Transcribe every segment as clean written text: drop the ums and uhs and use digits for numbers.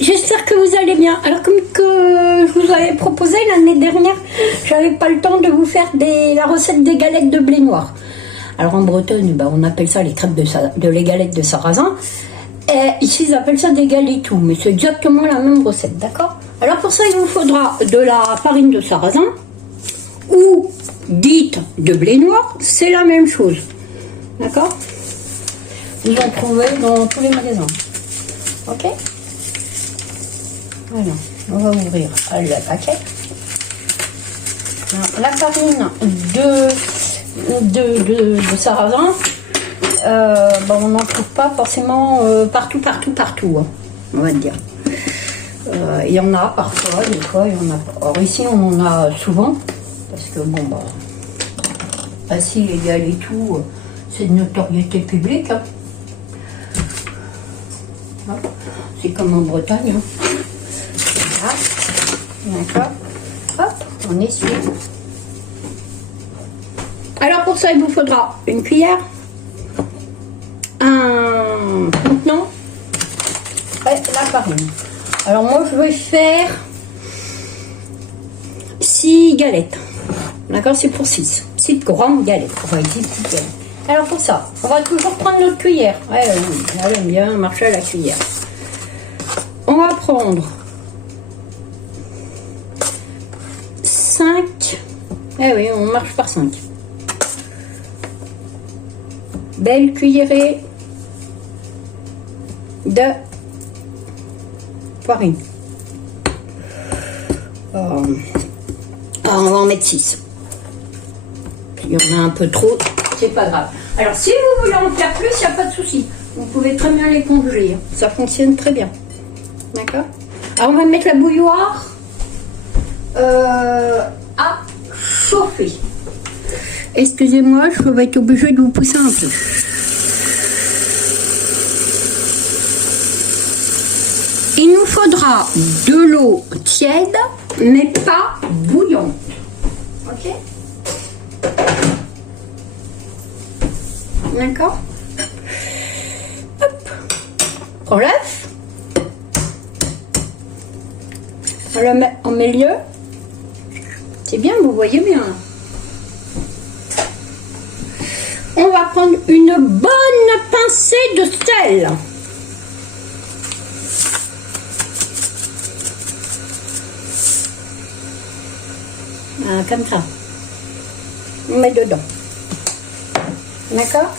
J'espère que vous allez bien. Alors comme que je vous avais proposé l'année dernière, j'avais pas le temps de vous faire la recette des galettes de blé noir. Alors en Bretagne, on appelle ça les crêpes les galettes de sarrasin. Et ici ils appellent ça des galetous, mais c'est exactement la même recette, d'accord? Alors pour ça il vous faudra de la farine de sarrasin ou dite de blé noir, c'est la même chose, d'accord? Vous en trouvez dans tous les magasins, ok? Voilà, on va ouvrir le paquet. Alors, la farine de sarrasin, on n'en trouve pas forcément partout, hein, on va dire. Il y en a parfois, des fois il y en a pas. Or ici on en a souvent, parce que si les galettes et tout, c'est de notoriété publique. Hein. C'est comme en Bretagne. Hein. Voilà. D'accord. Hop, on essuie. Alors pour ça, il vous faudra une cuillère, un contenant et la farine. Alors moi, je vais faire 6 galettes. D'accord, c'est pour 6. 6 grandes galettes. On va dire 6 galettes. Alors pour ça, on va toujours prendre notre cuillère. Ouais, elle aime bien marcher à la cuillère. On va prendre 5. Eh oui, on marche par 5. Belle cuillerée de farine. On va en mettre 6. Il y en a un peu trop, c'est pas grave. Alors si vous voulez en faire plus, il n'y a pas de souci. Vous pouvez très bien les congeler. Ça fonctionne très bien. D'accord? Alors on va mettre la bouilloire à chauffer. Excusez-moi, je vais être obligée de vous pousser un peu. Il nous faudra de l'eau tiède, mais pas bouillante. Ok? D'accord? Hop. On l'œuf. On le met en milieu. C'est bien, vous voyez bien. On va prendre une bonne pincée de sel. Voilà, comme ça. On met dedans. D'accord?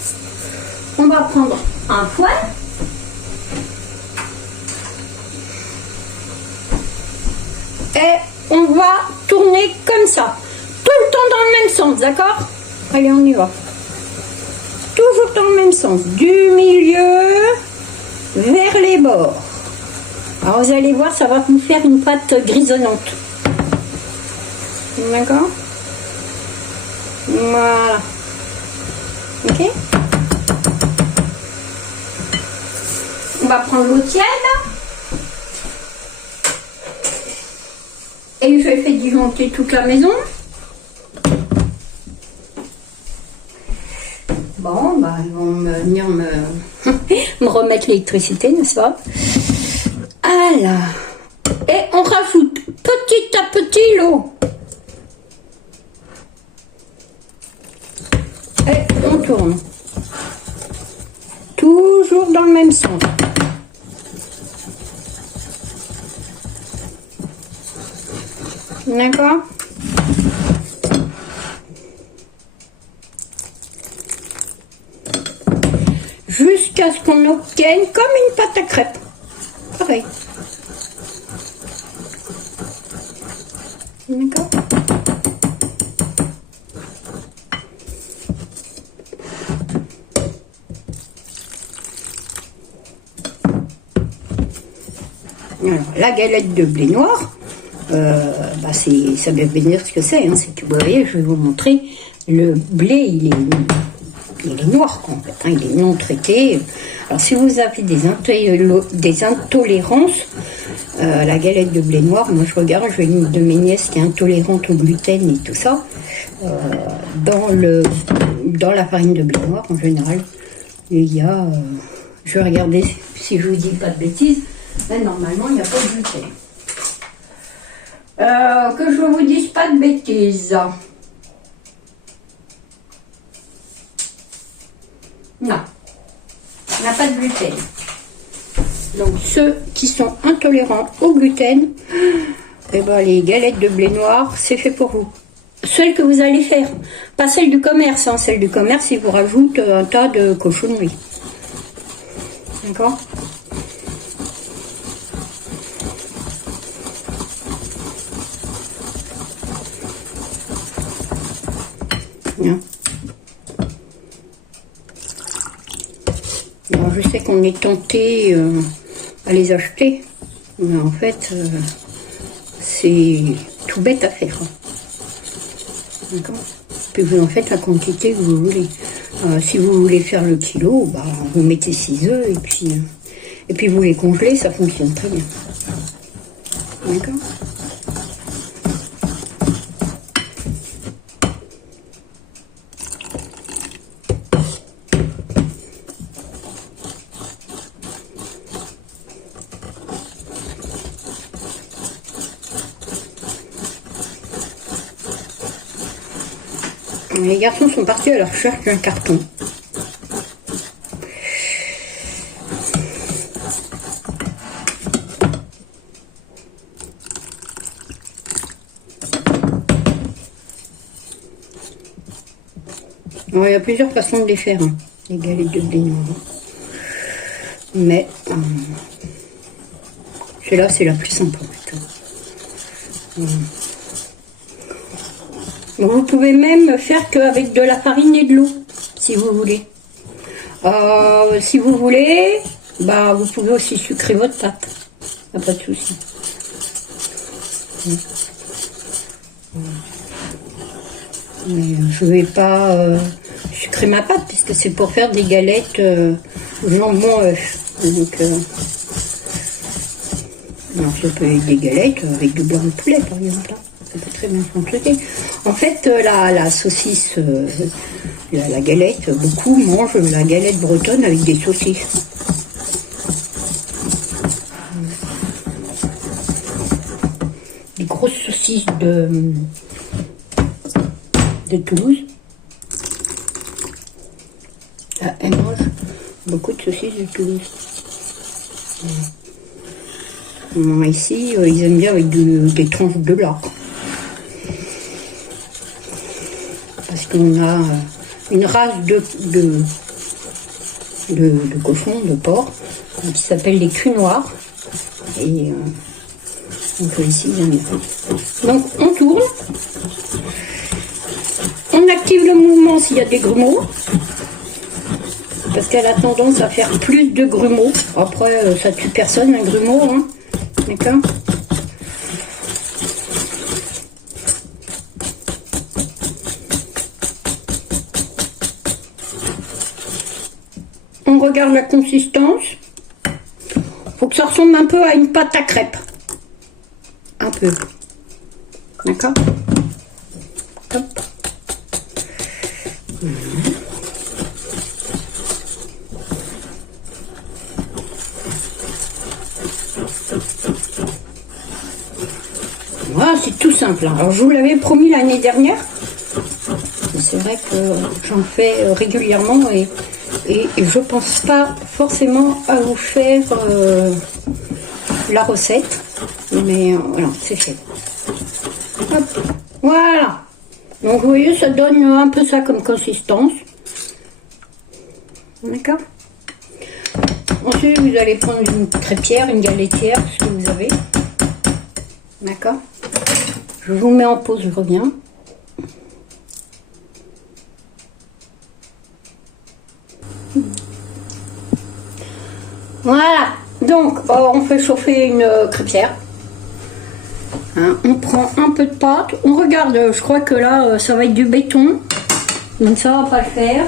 On va prendre un fouet. Et on va tourner comme ça. Tout le temps dans le même sens, d'accord? Allez, on y va. Toujours dans le même sens. Du milieu vers les bords. Alors vous allez voir, ça va vous faire une pâte grisonnante. D'accord? Voilà. Ok? On va prendre l'eau tiède. Et je fais disjoncter toute la maison. Bon, ils vont venir me remettre l'électricité, n'est-ce pas? Alors, et on rajoute petit à petit l'eau. Et on tourne. Toujours dans le même sens. D'accord? Jusqu'à ce qu'on obtienne comme une pâte à crêpes. Pareil. D'accord? Alors, la galette de blé noir, ça veut dire ce que c'est. Hein. C'est que vous voyez, je vais vous montrer. Le blé, il est noir, quoi, en fait. Hein. Il est non traité. Alors, si vous avez des intolérances, la galette de blé noir, moi je regarde, j'ai une de mes nièces qui est intolérante au gluten et tout ça. Dans la farine de blé noir, en général, il y a, je vais regarder si je vous dis pas de bêtises, Mais normalement, il n'y a pas de gluten. Que je vous dise pas de bêtises. Non, on n'a pas de gluten. Donc ceux qui sont intolérants au gluten, eh ben, les galettes de blé noir, c'est fait pour vous. Celles que vous allez faire, pas celles du commerce. Hein. Celles du commerce, ils vous rajoutent un tas de cochonneries. D'accord? Bien. Alors, je sais qu'on est tenté à les acheter, mais en fait, c'est tout bête à faire. D'accord? Puis vous en faites la quantité que vous voulez. Si vous voulez faire le kilo, bah, vous mettez 6 œufs et puis vous les congelez, ça fonctionne très bien. D'accord? Les garçons sont partis à la recherche d'un carton. Alors, il y a plusieurs façons de les faire, hein, les galettes de blé noir. Mais celle-là, c'est la plus simple. Vous pouvez même faire qu'avec de la farine et de l'eau, si vous voulez. Si vous voulez, bah, vous pouvez aussi sucrer votre pâte. Il n'y a pas de souci. Mais je ne vais pas sucrer ma pâte, puisque c'est pour faire des galettes jambon œuf. Donc, alors, ça peut être des galettes avec du blanc de poulet, par exemple. Ça peut très bien fonctionner. En fait, la saucisse, la galette, beaucoup mangent la galette bretonne avec des saucisses. Des grosses saucisses de Toulouse. Ah, elles mangent beaucoup de saucisses de Toulouse. Ici, ils aiment bien avec des tranches de lard. Parce qu'on a une race de cochons, de porc, qui s'appelle les culs noirs. Et donc ici, ils aiment bien. Donc on tourne. On active le mouvement s'il y a des grumeaux. Parce qu'elle a tendance à faire plus de grumeaux. Après, ça tue personne, un grumeau. Hein. D'accord ? On regarde la consistance. Faut que ça ressemble un peu à une pâte à crêpes. Un peu. D'accord ? Hop. Voilà, c'est tout simple. Alors, je vous l'avais promis l'année dernière. C'est vrai que j'en fais régulièrement et je pense pas forcément à vous faire la recette. Mais voilà, c'est fait. Hop, voilà. Donc, vous voyez, ça donne un peu ça comme consistance. D'accord ? Ensuite, vous allez prendre une crêpière, une galetière, ce que vous avez. D'accord ? Je vous mets en pause, je reviens. Voilà, donc on fait chauffer une crêpière. Hein, on prend un peu de pâte, on regarde, je crois que là ça va être du béton, donc ça va pas le faire.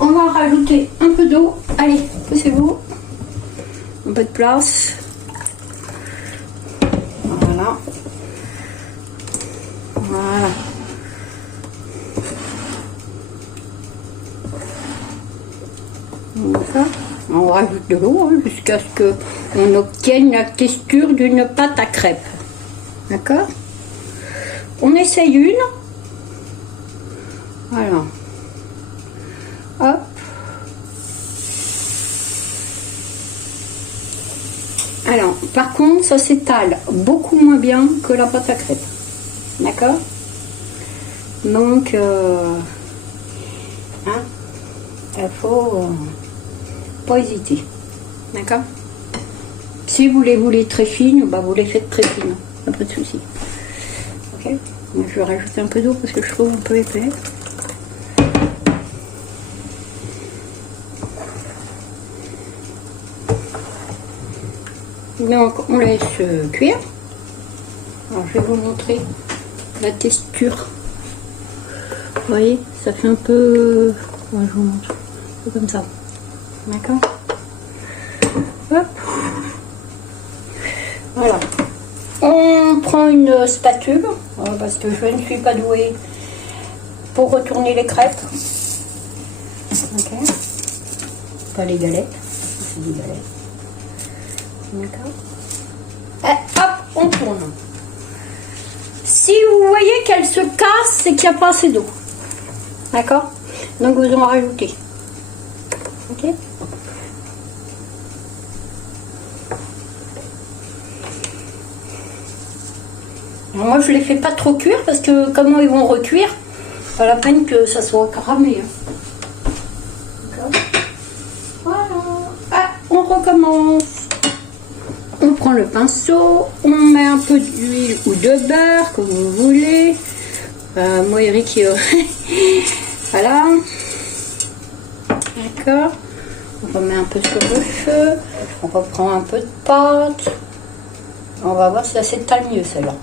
On va rajouter un peu d'eau, allez, poussez-vous, un peu de place. Voilà. Voilà. Comme ça. On rajoute de l'eau hein, jusqu'à ce qu'on obtienne la texture d'une pâte à crêpes. D'accord? On essaye une. Voilà. Hop. Alors, par contre, ça s'étale beaucoup moins bien que la pâte à crêpes. D'accord? Donc, hein, il faut pas hésiter. D'accord? Si vous les voulez très fines, bah vous les faites très fines. Pas de souci. Ok? Moi, je vais rajouter un peu d'eau parce que je trouve un peu épais. Donc, on laisse cuire. Alors, je vais vous montrer la texture. Vous voyez, ça fait un peu... Ouais, je vous montre. Un peu comme ça. D'accord? Hop. Voilà. On prend une spatule, parce que je ne suis pas douée pour retourner les crêpes. Ok. Pas les galettes. C'est des galettes. D'accord. Et hop, on tourne. Si vous voyez qu'elle se casse, c'est qu'il n'y a pas assez d'eau. D'accord? Donc vous en rajoutez. Ok? Alors moi je les fais pas trop cuire parce que comment ils vont recuire, pas la peine que ça soit cramé. Hein. D'accord? Voilà. Ah, on recommence. On prend le pinceau, on met un peu d'huile ou de beurre, comme vous voulez. Moi, Eric, voilà. D'accord. On remet un peu sur le feu. On reprend un peu de pâte. On va voir si ça s'étale mieux, celle-là.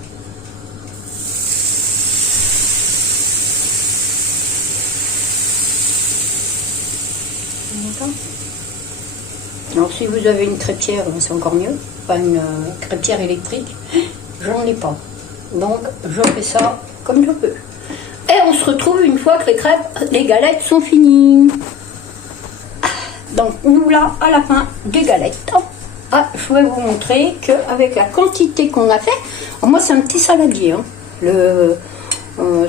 D'accord. Alors, si vous avez une crêpière, c'est encore mieux. Pas une crêpière électrique, j'en ai pas. Donc je fais ça comme je peux. Et on se retrouve une fois que les galettes sont finies. Donc nous là à la fin des galettes. Ah, je vais vous montrer qu'avec la quantité qu'on a fait, moi c'est un petit saladier. Hein.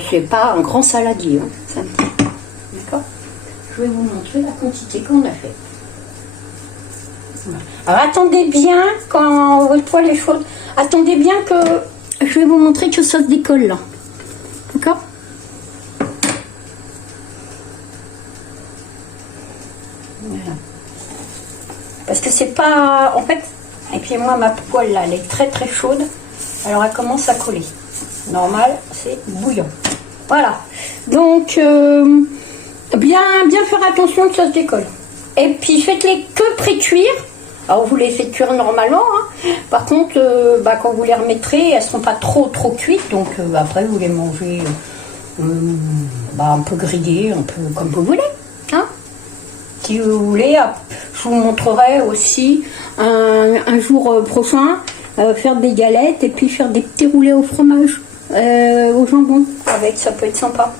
C'est pas un grand saladier. Hein. C'est un petit. D'accord. Je vais vous montrer la quantité qu'on a fait. Alors attendez bien quand votre poêle est chaude, attendez bien que je vais vous montrer que ça se décolle là. D'accord? Voilà. Parce que c'est pas... En fait, et puis moi ma poêle là, elle est très très chaude, alors elle commence à coller. Normal, c'est bouillant. Voilà. Donc, bien faire attention que ça se décolle. Et puis faites-les que pré-cuire. Alors vous les faites cuire normalement, hein. Par contre, quand vous les remettrez, elles ne seront pas trop cuites, donc après vous les mangez un peu grillées, un peu comme vous voulez. Hein. Si vous voulez, je vous montrerai aussi un jour prochain faire des galettes et puis faire des petits roulés au fromage, au jambon, avec, ça peut être sympa.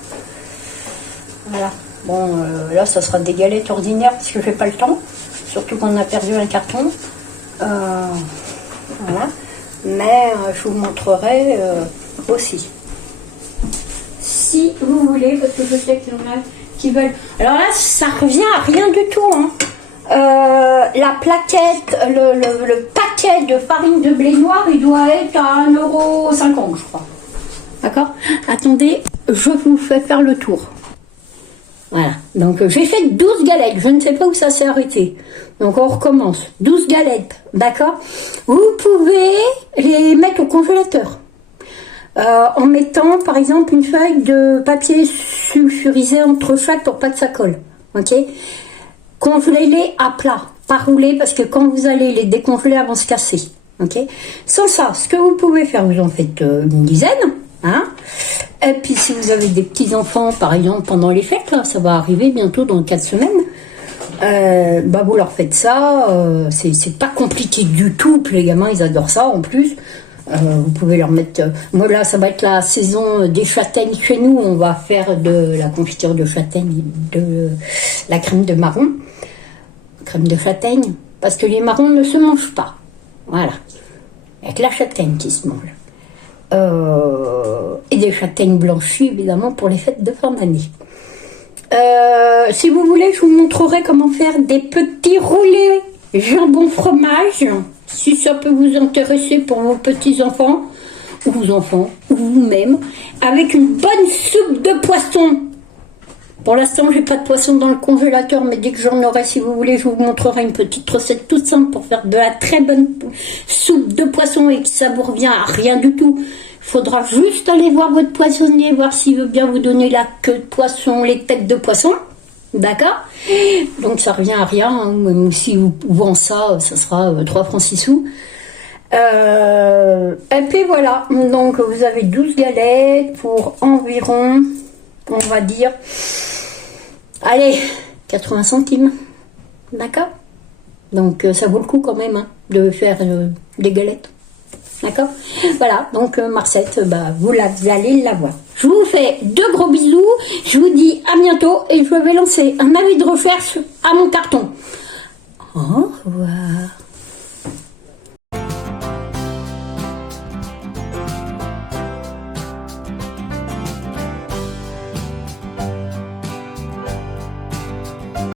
Voilà. Bon, là ça sera des galettes ordinaires parce que j'ai pas le temps. Surtout qu'on a perdu un carton. Voilà. Mais je vous montrerai aussi. Si vous voulez, parce que je sais qu'il y en a qui veulent. Alors là, ça revient à rien du tout. Hein. La plaquette, le paquet de farine de blé noir, il doit être à 1,50 €, je crois. D'accord? Attendez, je vous fais faire le tour. Voilà, donc j'ai fait 12 galettes, je ne sais pas où ça s'est arrêté. Donc on recommence, 12 galettes, d'accord? Vous pouvez les mettre au congélateur. En mettant par exemple une feuille de papier sulfurisé entre chaque pour pas que ça colle. Ok? Congelez-les à plat, pas rouler parce que quand vous allez les décongeler, elles vont se casser. Ok? Sans ça, ce que vous pouvez faire, vous en faites une dizaine. Hein? Et puis si vous avez des petits enfants par exemple pendant les fêtes, là, ça va arriver bientôt dans 4 semaines, vous leur faites ça, c'est pas compliqué du tout, puis les gamins ils adorent ça en plus. Vous pouvez leur mettre, moi là ça va être la saison des châtaignes chez nous, on va faire de la confiture de châtaigne, de la crème de marron. crème de châtaigne, parce que les marrons ne se mangent pas. Voilà. Avec la châtaigne qui se mange. Et des châtaignes blanchies, évidemment, pour les fêtes de fin d'année. Si vous voulez, je vous montrerai comment faire des petits roulés jambon fromage, si ça peut vous intéresser pour vos petits-enfants, ou vos enfants, ou vous-même, avec une bonne soupe de poisson. Pour l'instant, j'ai pas de poisson dans le congélateur, mais dès que j'en aurai, si vous voulez, je vous montrerai une petite recette toute simple pour faire de la très bonne soupe de poisson et que ça vous revient à rien du tout. Il faudra juste aller voir votre poissonnier, voir s'il veut bien vous donner la queue de poisson, les têtes de poisson. D'accord? Donc ça revient à rien, hein. Même si vous vend ça, ça sera 3 francs 6 sous. Et puis voilà, donc vous avez 12 galettes pour environ, on va dire, allez, 80 centimes. D'accord? Donc ça vaut le coup quand même, hein, de faire des galettes. D'accord? Voilà, donc Marcette, vous allez la voir. Je vous fais de gros bisous, je vous dis à bientôt et je vais lancer un avis de recherche à mon carton. Au revoir.